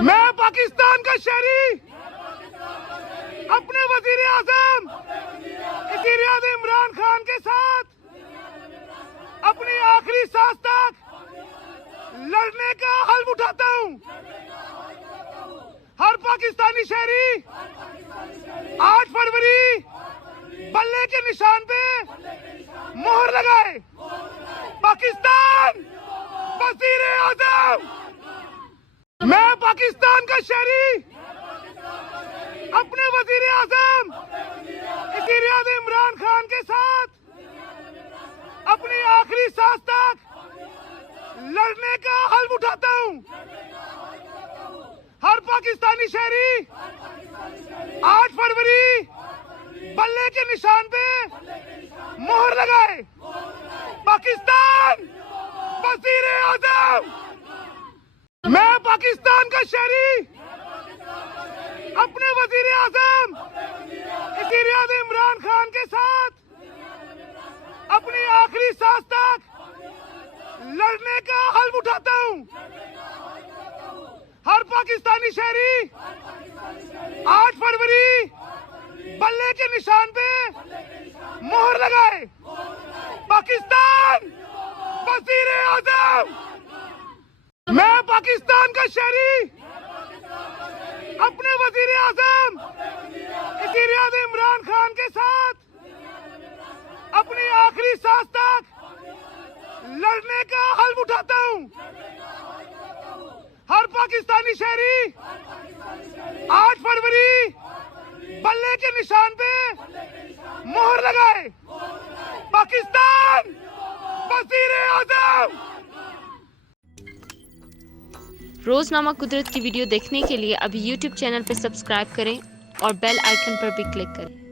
मैं पाकिस्तान का शहरी अपने वजीर आजम वज़ीर-ए-आज़म इमरान खान के साथ अपनी आखिरी सांस तक लड़ने का हल्फ उठाता हूँ। हर पाकिस्तानी शहरी 8 फरवरी बल्ले के निशान पे मोहर लगाए। पाकिस्तान वज़ीर-ए-आज़म। मैं पाकिस्तान का शहरी अपने वजीर आजम वज़ीर-ए-आज़म इमरान खान के साथ अपनी आखिरी सांस तक लड़ने का हल्फ उठाता हूँ। हर पाकिस्तानी शहरी 8 फरवरी बल्ले के निशान पे मोहर लगाए। पाकिस्तान वज़ीर-ए-आज़म। मैं पाकिस्तान का शहरी अपने वजीर आजम वज़ीर-ए-आज़म इमरान खान के साथ अपनी आखिरी सांस तक लड़ने का हल्फ उठाता हूँ। हर पाकिस्तानी शहरी 8 फरवरी बल्ले के निशान पे मोहर लगाए। पाकिस्तान वज़ीर-ए-आज़म। मैं पाकिस्तान का शहरी अपने वजीर आजम वज़ीर-ए-आज़म इमरान खान के साथ अपनी आखिरी सांस तक लड़ने का हल्फ उठाता हूँ। हर पाकिस्तानी शहरी 8 फरवरी बल्ले के निशान पे मोहर लगाए। पाकिस्तान वज़ीर-ए-आज़म। रोज़नामा कुदरत की वीडियो देखने के लिए अभी YouTube चैनल पर सब्सक्राइब करें और बेल आइकन पर भी क्लिक करें।